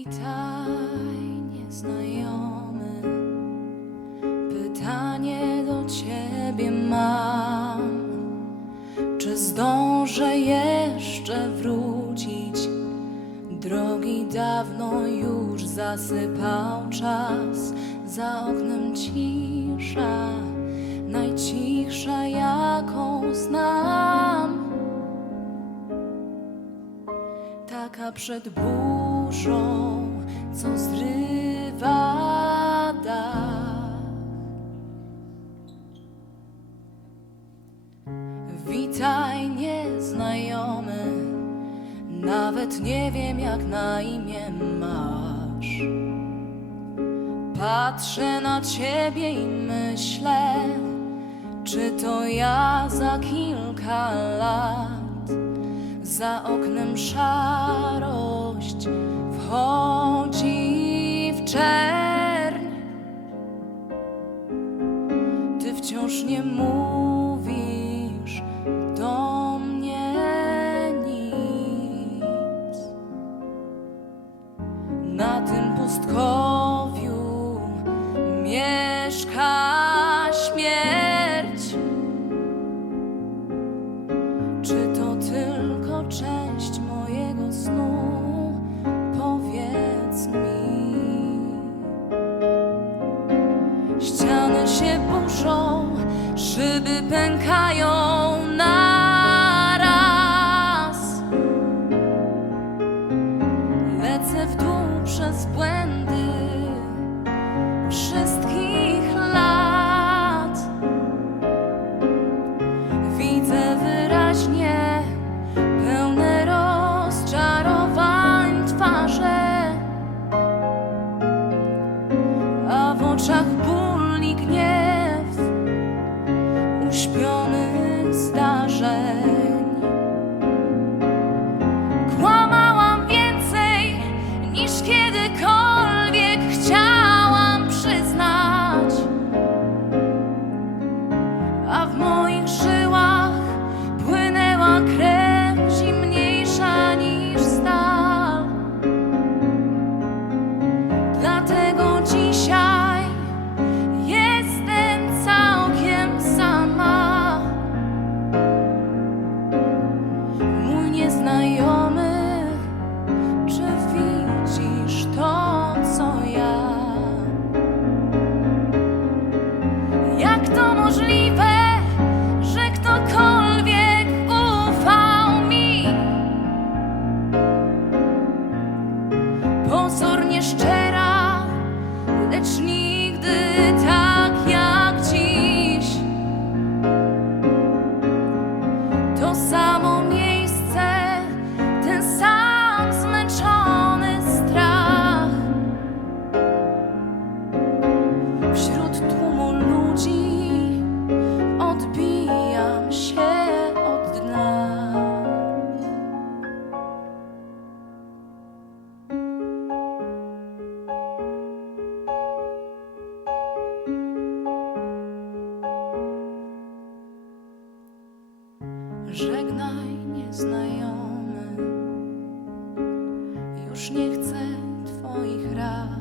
Witaj, nieznajomy. Pytanie do ciebie mam. Czy zdążę jeszcze wrócić? Drogi dawno już zasypał czas, za oknem cisza, najcisza jaką znam. Przed burzą, co zrywa dach. Witaj nieznajomy, nawet nie wiem jak na imię masz. Patrzę na ciebie i myślę, czy to ja za kilka lat. Za oknem szarość wchodzi w czerń. Ty wciąż nie mówisz do mnie nic. Na tym pustkowiu szyby pękają naraz. Lecę w dół przez błędy wszystkich lat. Widzę wyraźnie pełne rozczarowań twarze, a w oczach uśpionych zdarzeń. Szczera, lecz nigdy tak Żegnaj nieznajomy, już nie chcę Twoich rad.